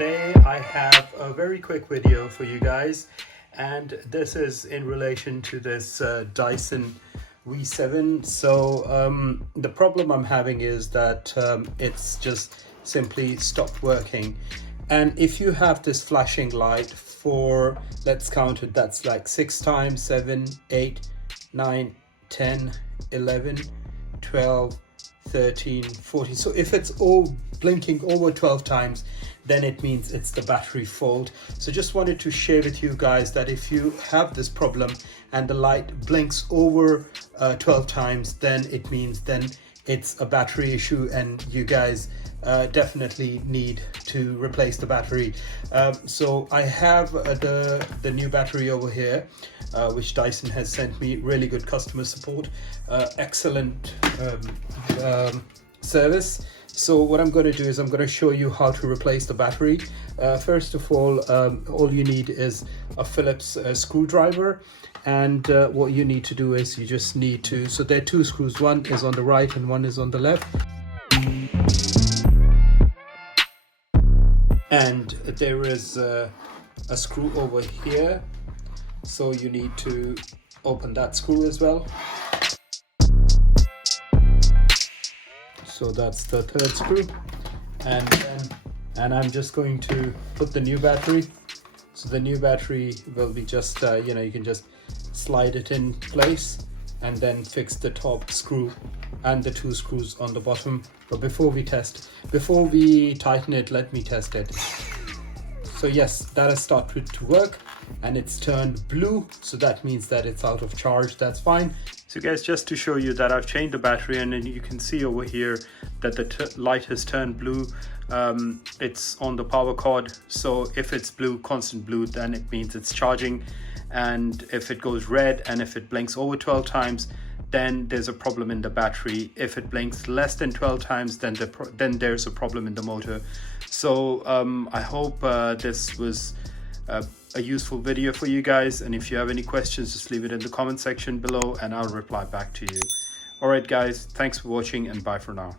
today I have a very quick video for you guys, and this is in relation to this Dyson V7. So the problem I'm having is that it's just simply stopped working. And if you have this flashing light for, let's count it, that's like 6 times, 7, 8, 9, 10, 11, 12, 13, 14. So if it's all blinking over 12 times, then it means it's the battery fault. So just wanted to share with you guys that if you have this problem and the light blinks over 12 times, then it means then it's a battery issue, and you guys definitely need to replace the battery. So I have the new battery over here, which Dyson has sent me. Really good customer support, excellent service. So what I'm going to do is I'm going to show you how to replace the battery. First of all you need is a Phillips screwdriver, and what you need to do is you just need to, so there are 2 screws, one is on the right and one is on the left. And there is a screw over here, so you need to open that screw as well. So that's the 3rd screw, and I'm just going to put the new battery. So the new battery will be just you can just slide it in place and then fix the top screw and the 2 screws on the bottom. But before we tighten it, let me test it. So yes, that has started to work and it's turned blue, so that means that it's out of charge. That's fine. So guys, just to show you that I've changed the battery, and then you can see over here that the light has turned blue. It's on the power cord, so if it's blue, constant blue, then it means it's charging. And if it goes red and if it blinks over 12 times, then there's a problem in the battery. If it blinks less than 12 times, then there's a problem in the motor. So I hope this was a useful video for you guys, and if you have any questions, just leave it in the comment section below and I'll reply back to you. Alright guys, thanks for watching and bye for now.